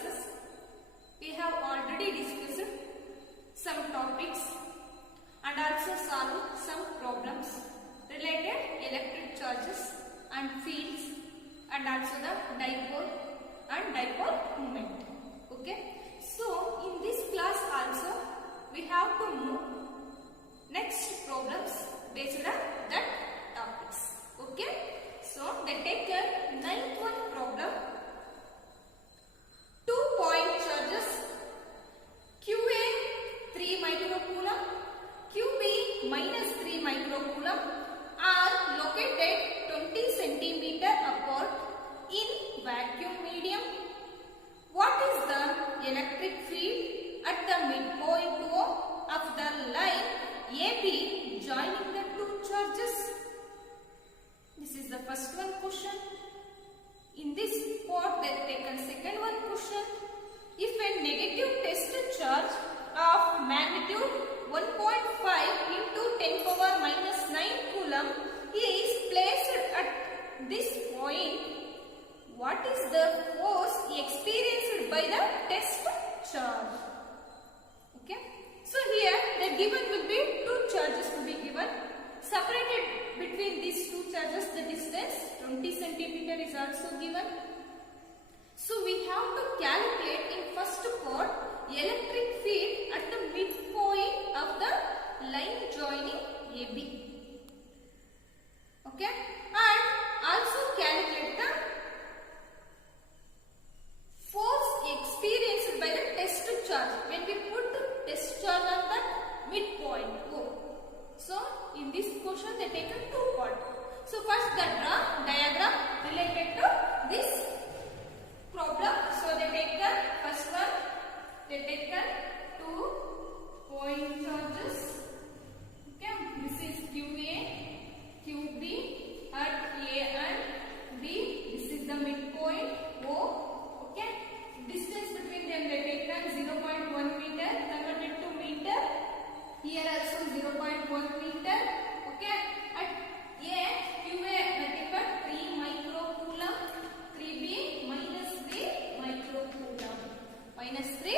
classes, we have already discussed some topics and also solved some problems related electric charges and fields and also the dipole and dipole moment. Okay. So in this class also we have to move next problems based on that topics. Okay. So they take a 9th one problem. 2-point charges QA 3 microcoulomb, QB minus 3 microcoulomb are located 20 centimeter apart in vacuum medium. What is the electric field at the midpoint O of the line AB joining the two charges? This is the first one question. In this part they have taken second one question. If a negative test charge of magnitude 1.5 into 10 power minus 9 coulomb is placed at this point, what is the force experienced by the test charge? Okay. So here the given will be two charges will be given. Separated between these two charges the distance 20 centimeter is also given. So we have to calculate in first part electric field at the midpoint of the line joining AB. Okay. And also calculate the force experienced by the test charge when we put the test charge on the midpoint O. So in this question they taken two parts. So first the diagram related to this problem. So they take the first one, they take the 2-point charges. Okay, this is QA, QB at A and B. This is the midpoint O. Okay, distance between them they taken 0.1 meter converted to meter. Here also 0.1 meter. Okay, at A, QA nothing but 3 microcoulomb, 3B minus 3 microcoulomb, minus 3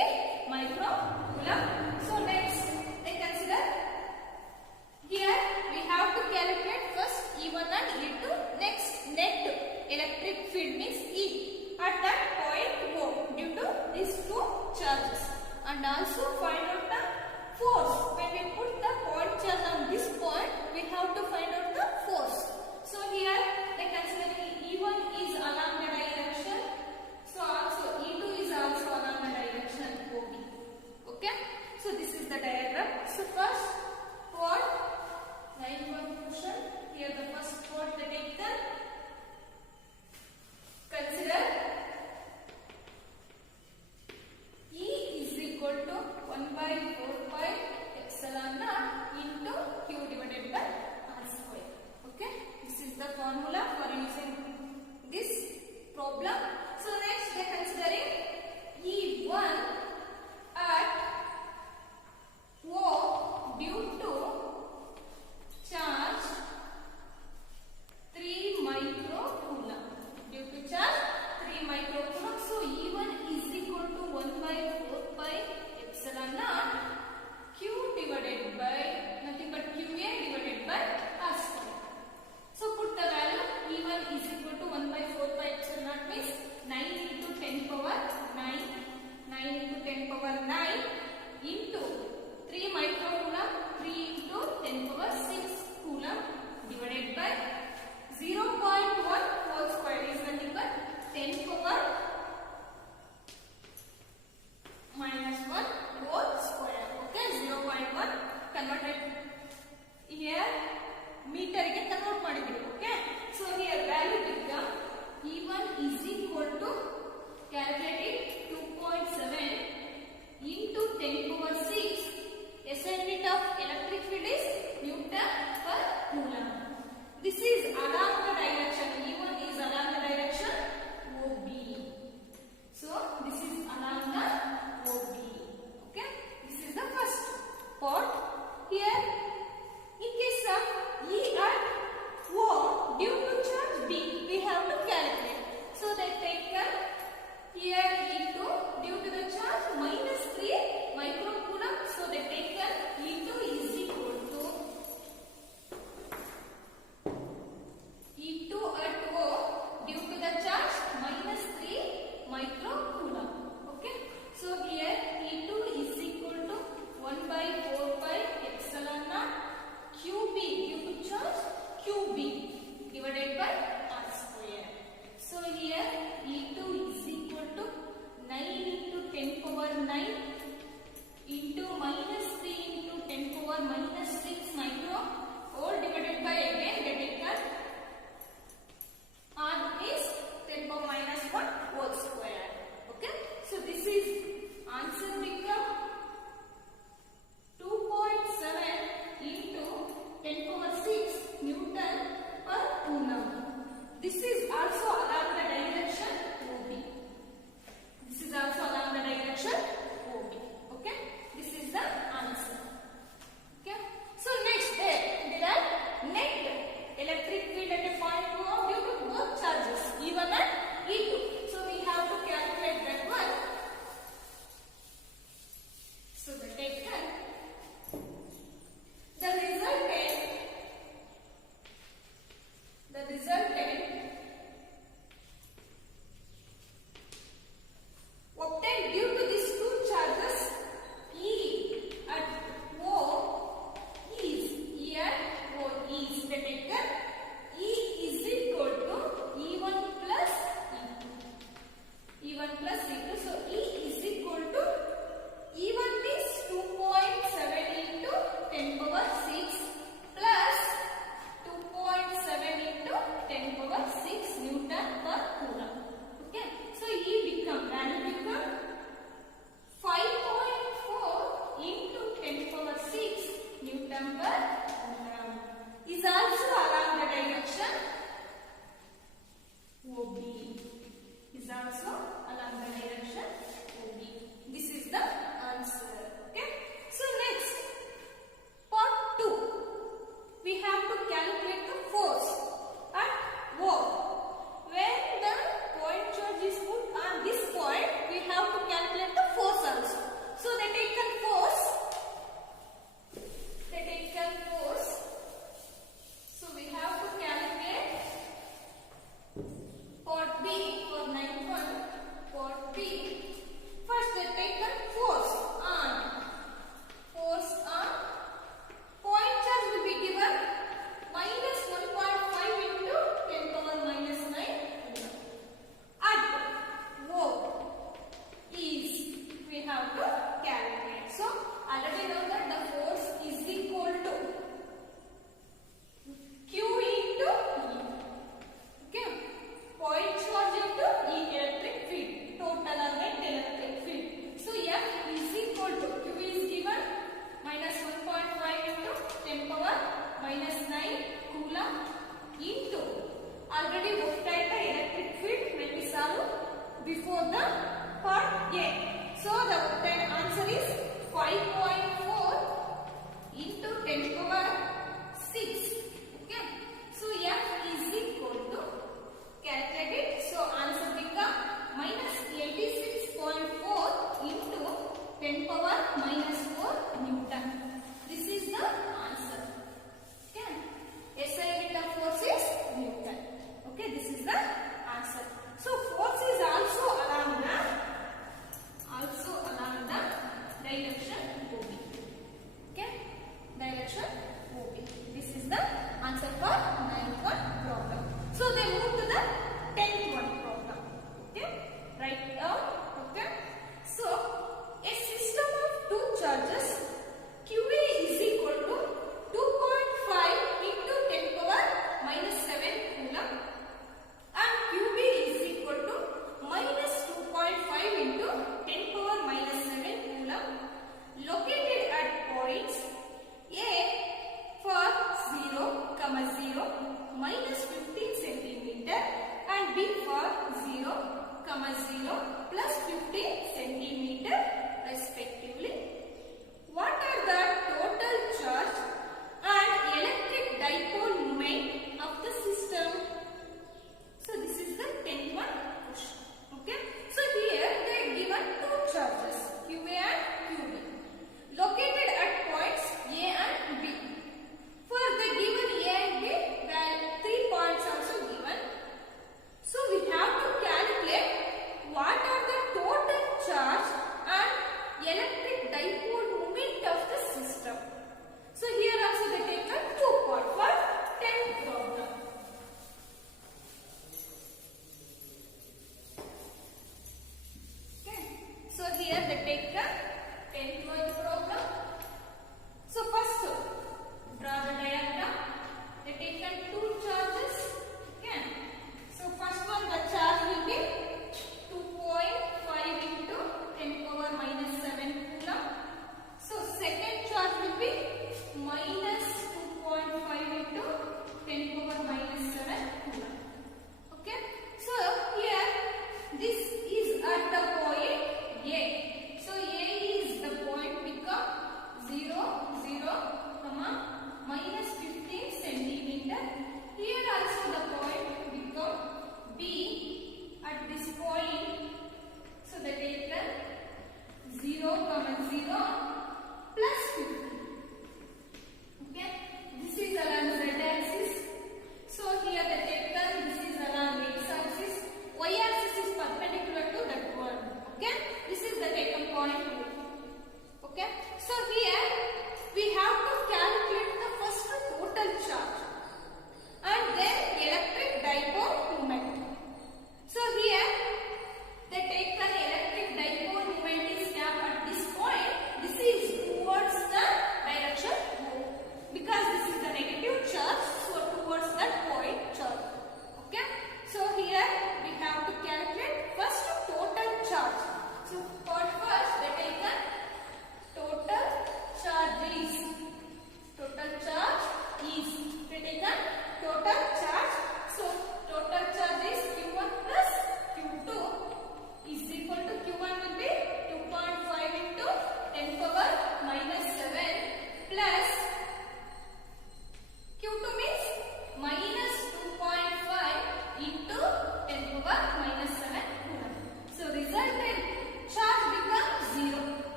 microcoulomb. So next they consider here we have to calculate first E1 and E2. Next net electric field means E at that point O due to these two charges, and also find out the force. When we put the point charge on this point, we have to find out the force. So here they consider E1 is along the direction. So also E2 is also along the direction OB. Okay. So this is the diagram. So first part, 9-1 question. Here the first part they take the consider E is equal to 1 by 4 pi epsilon naught into Q divided by R square. Okay, this is the formula for using this problem. So next they are considering E1 at O due to charge 3 microcoulomb. Due to charge 3 microcoulomb. So E1 is equal to 1 by 4 pi epsilon naught Q divided by nothing but QA divided by R square. So put the value E1 is equal to 1 by 4 pi epsilon naught means 9 into 10 power 9, 9 into 10 power 9 into 3 microcoulomb, 3 into 10 power 6 coulomb divided by 0.1 whole square is nothing but 10 power minus 1 whole square. Okay, 0.1 converted here meter ge convert madidire. Okay, so here value become E1 is equal to calculate it 2.7 into 10 power 6. SI unit of electric field is Newton per coulomb. This is along the direction. E1 is along the direction OB. So this is along the OB. Okay, this is the first part. Here in case of E at O due to charge B, we have to calculate. So they take here E2 due to the charge minus 3 microcoulomb. So they taken E2 is equal to E2 at O due to the charge minus 3 microcoulomb. Okay. So here E2 is equal to 1 by 4 pi epsilon naught QB due to charge QB divided by R square. So here E2 is equal to 9 into 10 power 9 into minus 3 into 10 power minus 6 micro all divided by again they taken R is 10 power minus 1 whole square. Okay. So this is answer become 2.7 into 10 power 6 Newton per coulomb. This is also along the direction OB. This is also along the direction OB. Okay. This is the answer. Okay. So next there are net electric field at a point O due to both charges E1 and E2. So we have to calculate that one. So the taken the resultant obtained due to these two charges E at O is E at O is the taken E is equal to E1 plus E2. E1 plus E2. So E is equal to E1 is 2.7 into 10 power 6 plus 2.7 into 10 power 6 Newton per coulomb. Okay. So E become 5.4 into 10 power 6 Newton per coulomb is also along the direction OB. Is also along the direction OB. This is the answer. Okay. So next, part 2. We have to calculate the force at O. When the point charge is put on this point, we have to calculate the force also. So they taken force. So we have to calculate part B for 9.1. Part B. First they taken force on point charge will be given minus 1.5 into 10 power minus 9 at O is we have to calculate. So already know that the force is equal to Q into E. Okay. Point charge into E electric field. Total or net electric field. So F is equal to Q is given minus 1.5 into 10 power minus 9 coulomb into already obtained the electric field when we solve before the part A. So the obtained answer is 5.4 into 10 power 6. Okay. So F is equal to calculate it. So answer become minus 86.4 into 10 power minus 4 Newton. This is the answer. Okay. SI unit of force is Newton. Okay. This is the answer. So force is also along the direction OB. Okay. Direction OB. This is the answer for 9th one problem. So they move to the 10th one problem. Okay. Write down. Okay. So a system of two charges QA is equal to 2.5 into 10 power minus 7 coulomb and QB is equal to minus 2.5 into 10 power minus 7 coulomb located at points A for 0, 0 minus 15 centimeter and B for 0, 0 plus 15 centimeter respectively. What are the total charge and electric dipole moment of the system? So this is the 10th one question. Okay. So here they are given two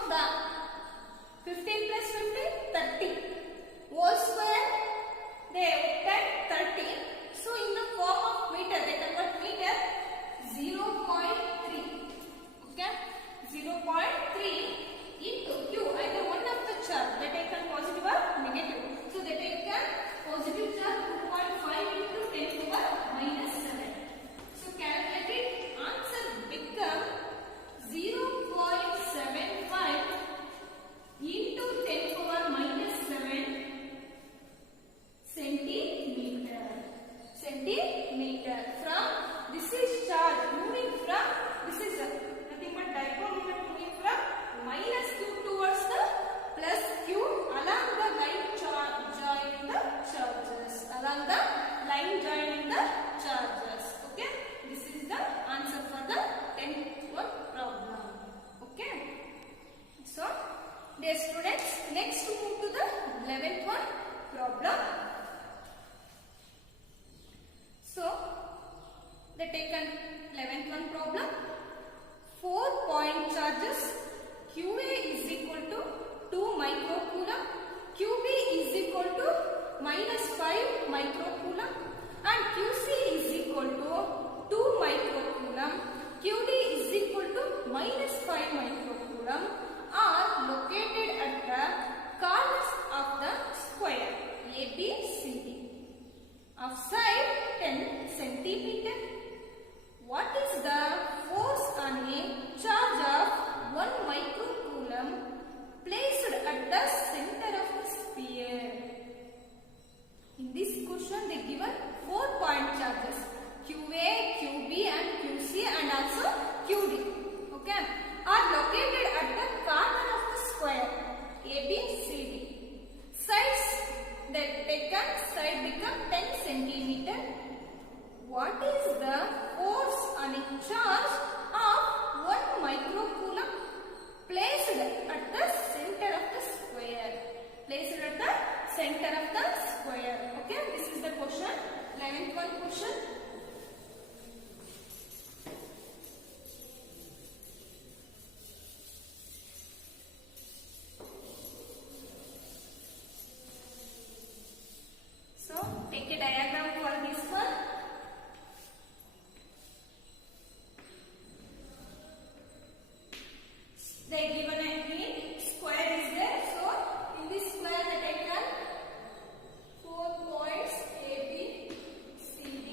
of the 15 plus 15, 30. Whole square, they obtained 30. So in the form of meter, they convert meter 0.3. Okay, 0.3 into Q, either one of the charge, they taken positive or negative. So they taken positive charge 2.5 into 10 to the minus 7. So calculate it, answer become 0.75 into 10 to the minus 7 centimeter. From this is charge moving from, this is nothing but dipole moment moving from minus Q towards the plus Q along the line joining the charges. Okay, this is the answer for the 10th one problem. Okay, so dear students, next move to the 11th one problem. So they taken 11th one problem. 4-point charges QA is equal to 2 microcoulomb, QB is equal to minus 5 microcoulomb, and QC is equal to 2 microcoulomb, QD is equal to minus 5 microcoulomb are located at the corners of the square ABCD of side 10 centimeter. What is the force on a charge of 1 microcoulomb placed at the center of the sphere? In this question they given 4-point charges QA, QB and QC and also QD, okay, are located at the corner of the square ABCD. Sides they taken, side become 10 centimeter. What is the force on a charge of 1 microcoulomb placed at the center of the square? Okay, this is the question, 11th one question. So take a diagram for this one. They given a hint, square is there. So in this square they taken 4 points A, B, C, D.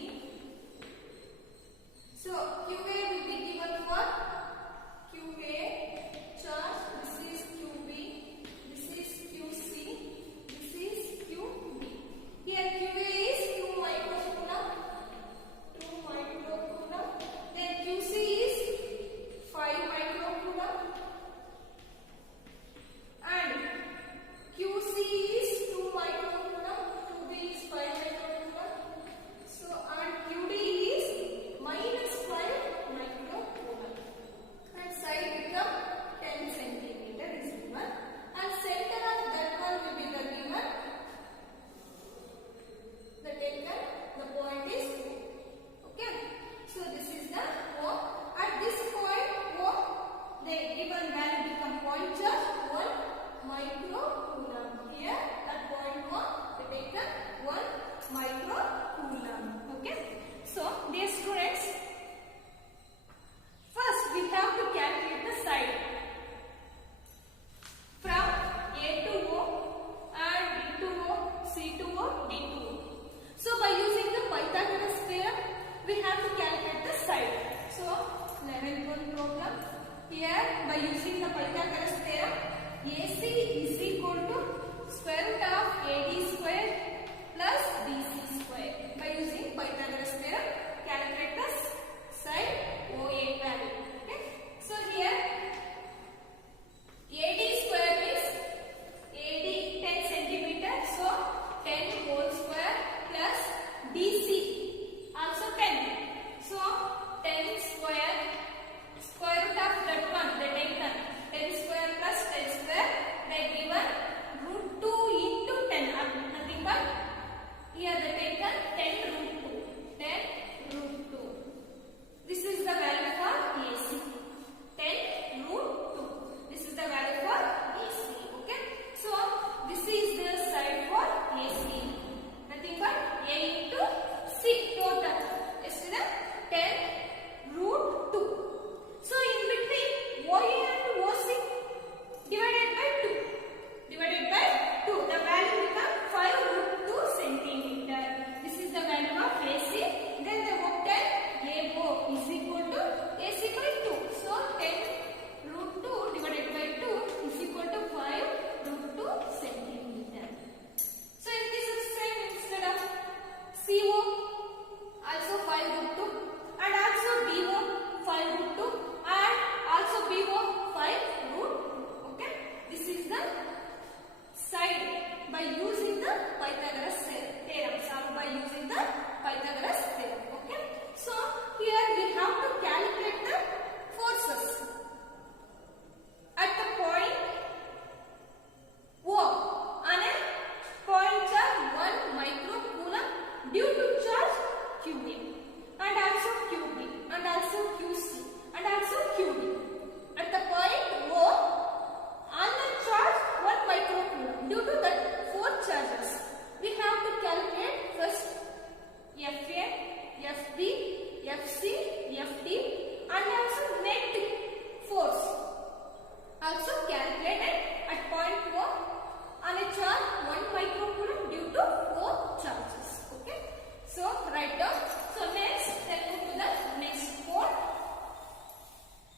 charge 1 microcoulomb due to 4 charges. Okay. So write down. So next, then move to the next point.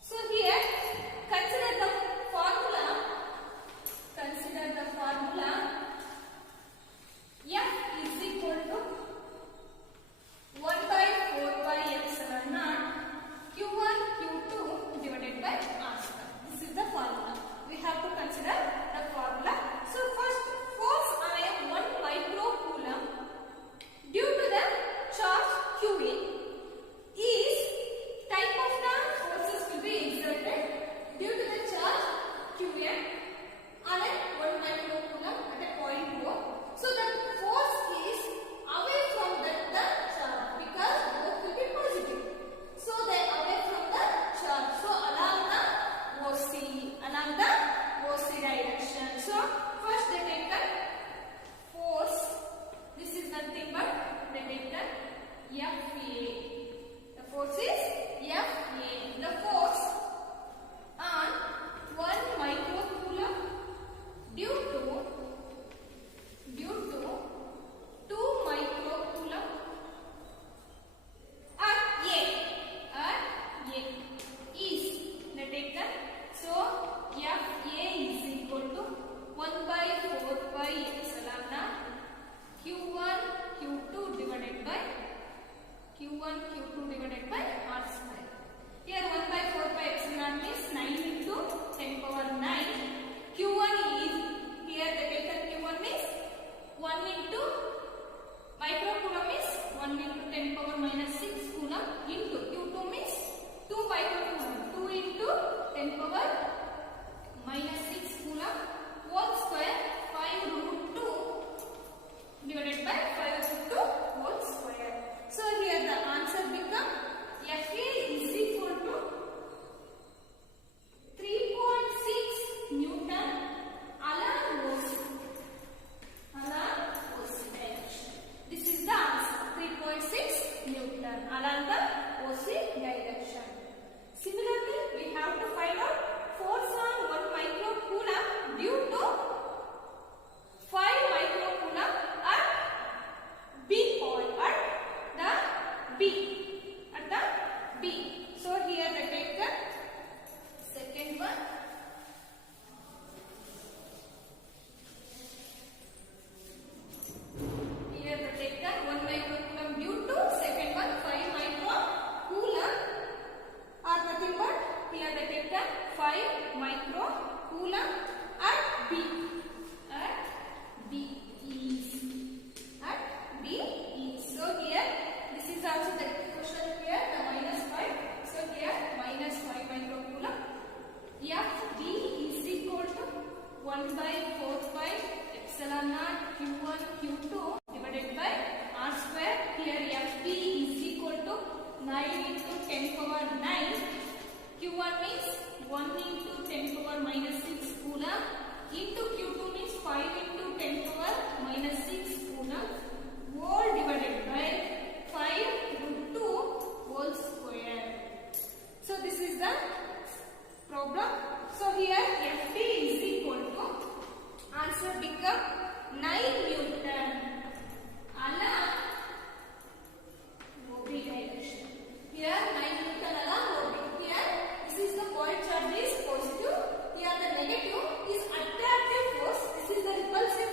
So here, consider the formula. Consider the formula. F is equal to 1 by 4 by epsilon naught Q1 Q2 divided by R square. This is the formula. We have to consider the formula. So first, force on a 1 microcoulomb due to the charge Q is type of the forces will be exerted due to the charge Qn on a 1 microcoulomb at a point O. So the force is away from the charge because both will be positive. So they are away from the charge. So along the OC direction. So first they take a force. This is nothing but they take the FA. The force is FA. The force on 1 microcoulomb due to 2 microcoulomb at A is the taken. So FA is equal to 1 by 4 by epsilon naught Q1 Q2 divided by R square. Here 1 by 4 by epsilon means 9 into 10 power 9. Q1 is, here the taken Q1 means 1 into microcoulomb is 1 into 10 power minus 6 coulomb into Q2 means 2 microcoulomb, 2 into 10 power minus 6 coulomb whole square 5 root 2 divided by 5 root 2 whole square. So here the answer become FA is equal to 3.6 Newton along OC direction. This is the answer, 3.6 Newton along the OC direction. Similarly, we have to find out force on 1 microcoulomb due to 5 microcoulomb at B point, at the B. So here they take the second one. Here they take the 1 microcoulomb due to second one 5 microcoulomb or nothing but here they take the 5 microcoulomb at B. So here this is also the question here the minus 5. So here minus 5 microcoulomb. FD is equal to 1 by 4 pi epsilon naught Q1 Q2 divided by R square. Here FD is equal to 9 into 10 power 9. Q1 means 1 into 10 power minus 6 coulomb into Q2 means 5 into 10 power minus 6 coulomb whole divided by 5 root 2 whole square. So this is the problem. So here FD is equal to answer become 9 Newton along OB direction. Here 9 Newton along OB. Here this is the point charge is positive. Here the negative is attractive force. This is the repulsive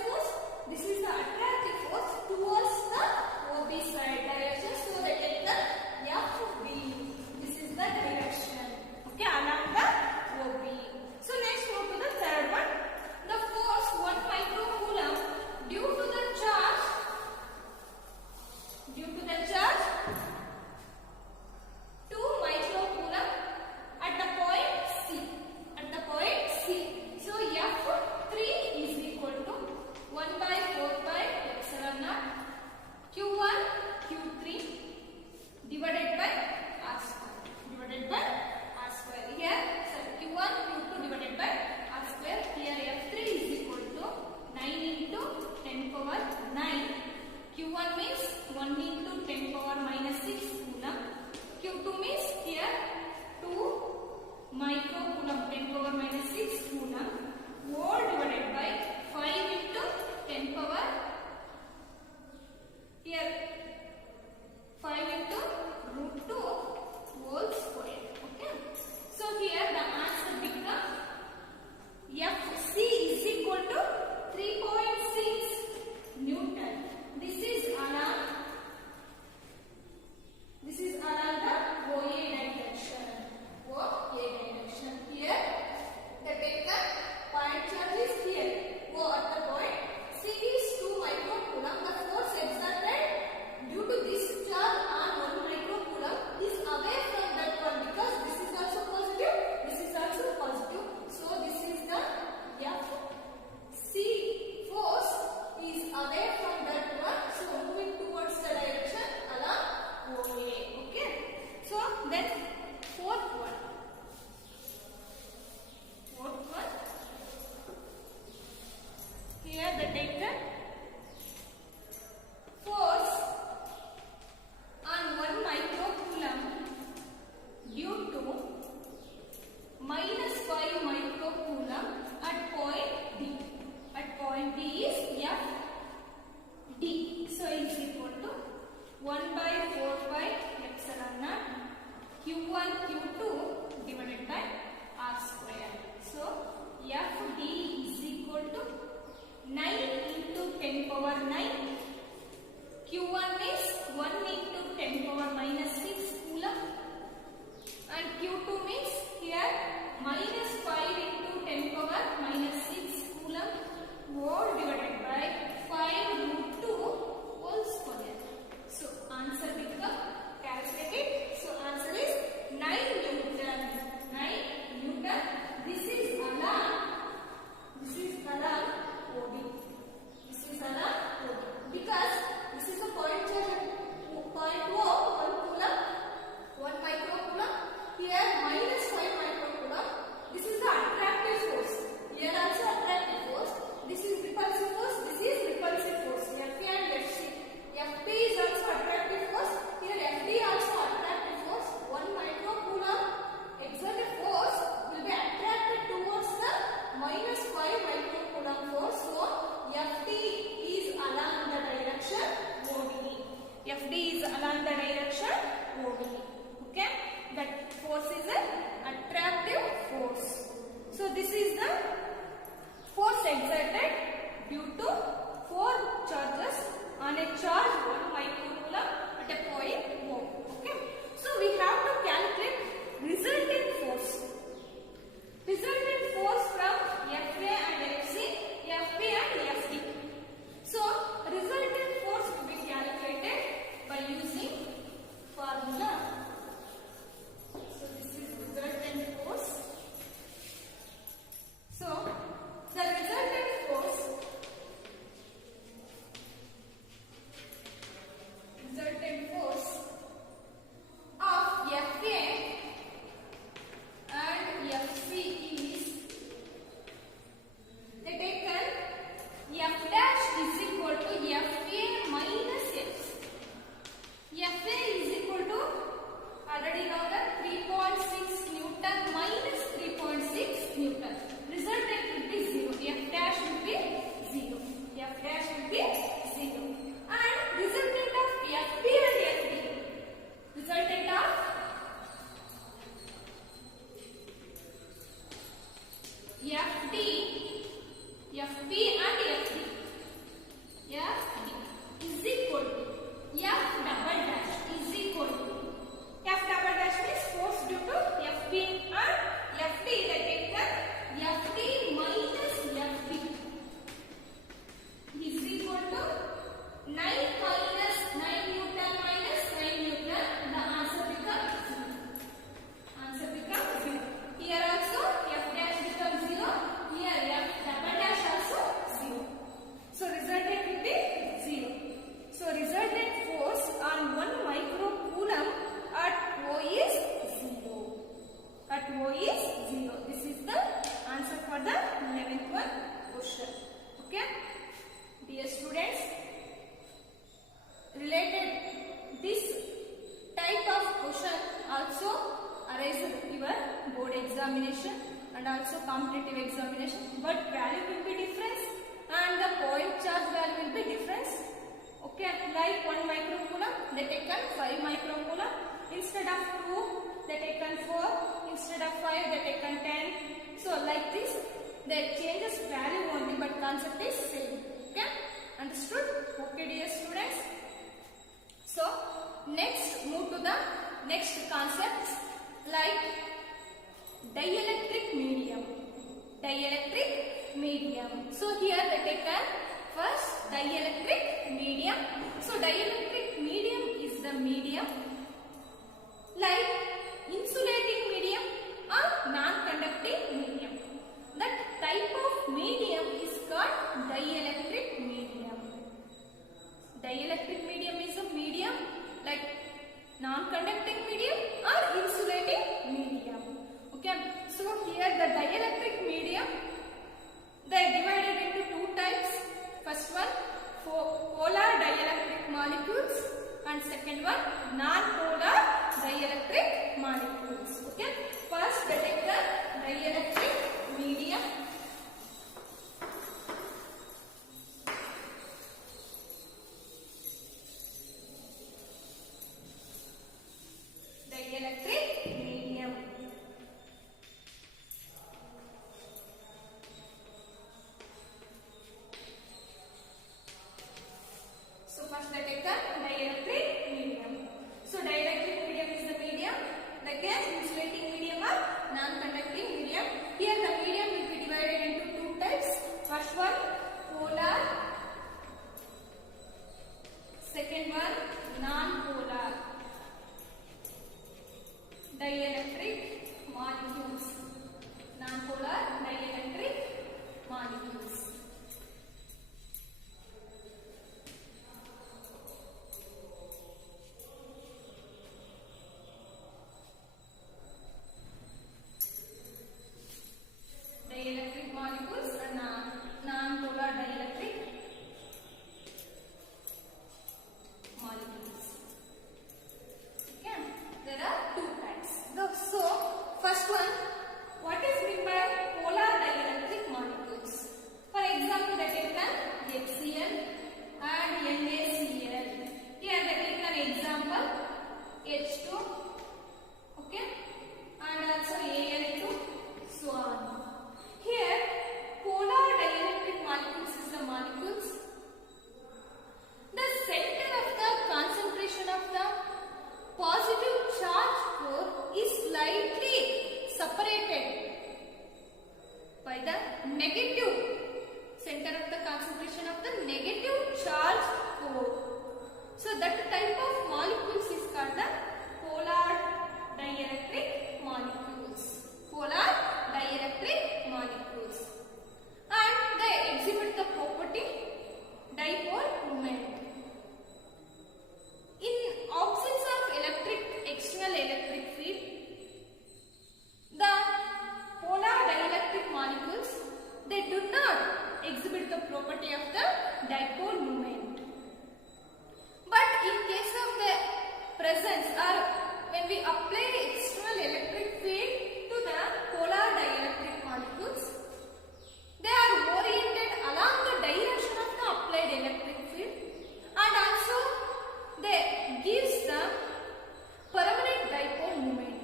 FP and FD. FD is equal to F double dash is equal to F double dash means force due to FP and FD. They take the FD minus FP is equal to 9 minus 9 Newton minus 9 Newton. The answer becomes 0. Answer becomes 0. Here also F dash becomes 0. Here F double dash also 0. So resultant will be 0. So resultant force on 1 microcoulomb at O is 0. At O is 0. This is the answer for the 11th one question. Okay. Dear students, related this type of question also arises your board examination and also competitive examination, but value will be different and the point charge value will be different. Okay, like 1 microcoulomb they taken 5 microcoulomb, instead of 2 they taken 4, instead of 5 they taken 10. So like this they changes value only, but concept is same. Okay, understood? Okay dear students. So next move to the next concepts like dielectric medium. Dielectric medium. So here they take first dielectric medium. So dielectric medium is the medium like insulating medium or non-conducting medium. That type of medium is called dielectric medium. Dielectric medium is a medium like non-conducting medium or insulating medium. Okay, so here the dielectric medium they are divided into two types. First one polar dielectric molecules and second one non-polar dielectric molecules. Okay, first they take the dielectric medium. Dielectric medium. So first I take the dielectric medium. So dielectric medium is the medium like insulating medium or non-conducting medium. Here the medium will be divided into two types. First one polar, second one non-polar dielectric molecules. Non-polar dielectric molecules. Dielectric molecules and non-polar dielectric molecules. Okay, there are two types. So first one, what is meant by polar dielectric molecules? For example, they take an HCl and NaCl. Here they take an example H2, okay, and also Al2, so on. Here, polar dielectric molecules is the molecules. The center of the concentration of the positive charge core is slightly separated by the negative center of the concentration of the negative charge core. So that type of molecules is called the polar dielectric molecules. Polar dielectric molecules. And they exhibit the property dipole moment. In absence of external electric field, the polar dielectric molecules they do not exhibit the property of the dipole moment. But in case of the presence or when we apply external electric field to the polar dielectric molecules, they are oriented along the direction of the applied electric field and also they gives the permanent dipole moment.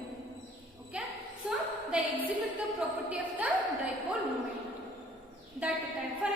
Okay, so they exhibit the property of the dipole moment. That time, for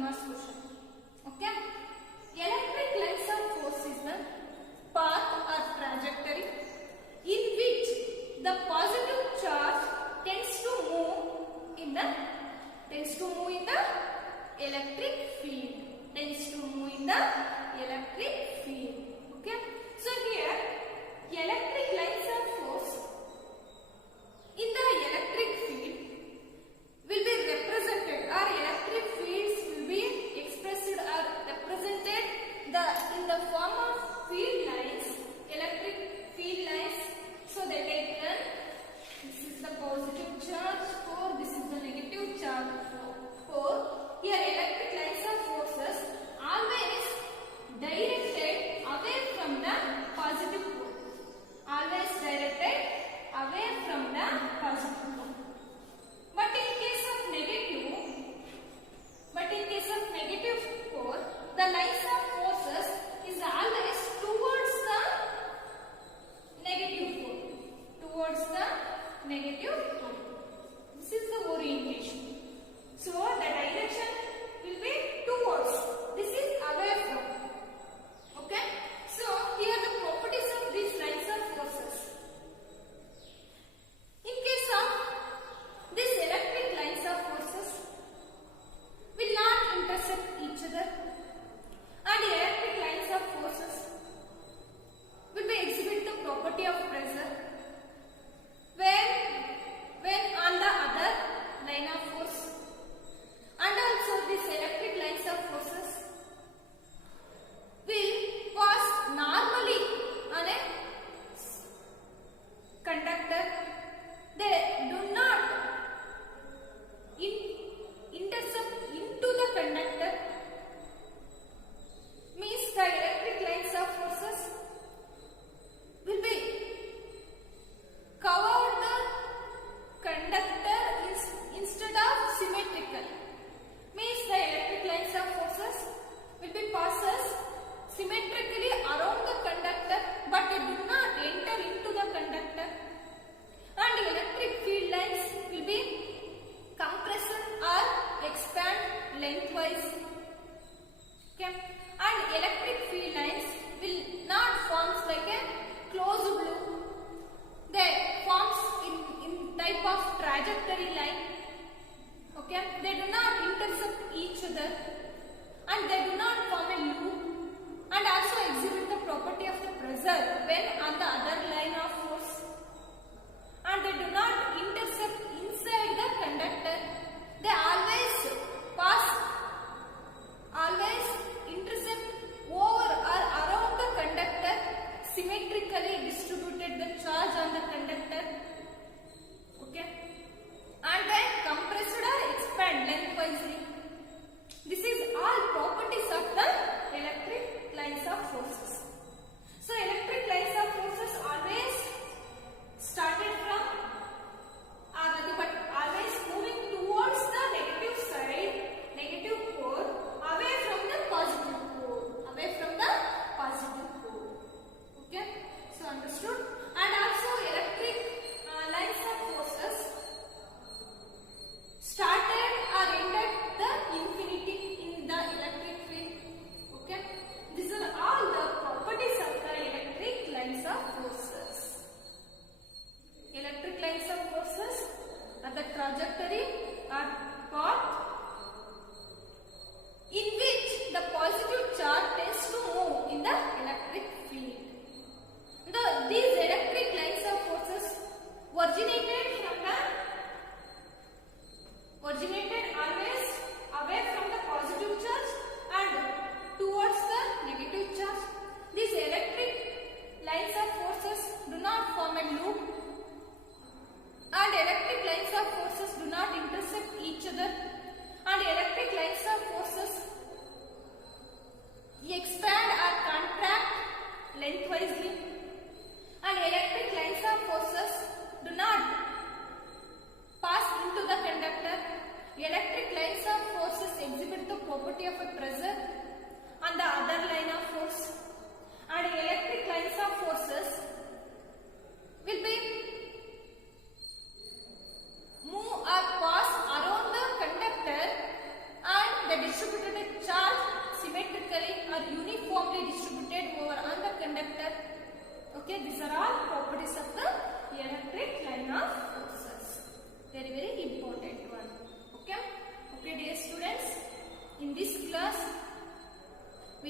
marks question. Okay. Electric lines of force is the path or trajectory in which the positive charge tends to move in the electric field. Okay. So here electric lines of force in the electric field will be represented, or electric fields will be expressed or represented in the form of field lines, electric field lines. So they take turn. This is the positive charge 4, this is the negative charge 4. Here electric lines of forces always directed away from the positive pole. Always directed away from the positive pole. But in case of negative pole, the lines of forces is always towards the negative pole. This is the orientation. So the direction will be towards. This is away from. Okay. So here the properties of these lines of forces. In case of these electric lines of forces will not intersect each other, and electric lines of forces will be exhibit the property of pressure when on the other line of force, and also these electric lines of forces will pass normally on a conductor. They do not intercept into the conductor. Means the electric lines of forces will be covered the conductor instead of symmetrical. Means the electric lines of forces will be passes symmetrically around the conductor, but they do not enter into the conductor. And electric field lines will be compressed or expand lengthwise. Okay. And electric field lines will not form like a closed loop. They forms in type of trajectory line. Okay. They do not intercept each other, and they do not form a loop, and also exhibit the property of the pressure when on the other line of force, and they do not intercept inside the conductor. They always intercept over or around the conductor, symmetrically distributed the charge on the conductor. Okay. And then compressed or expand lengthwisely. This is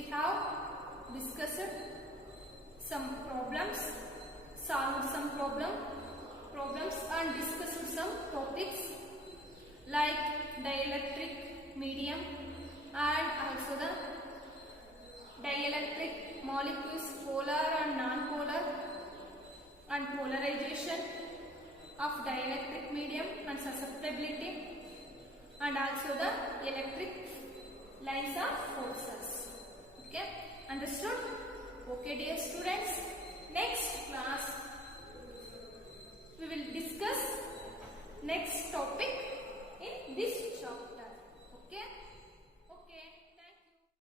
we have discussed some problems, solved some problems and discussed some topics like dielectric medium and also the dielectric molecules, polar and non-polar, and polarization of dielectric medium and susceptibility, and also the electric lines of forces. Okay, understood? Okay, dear students.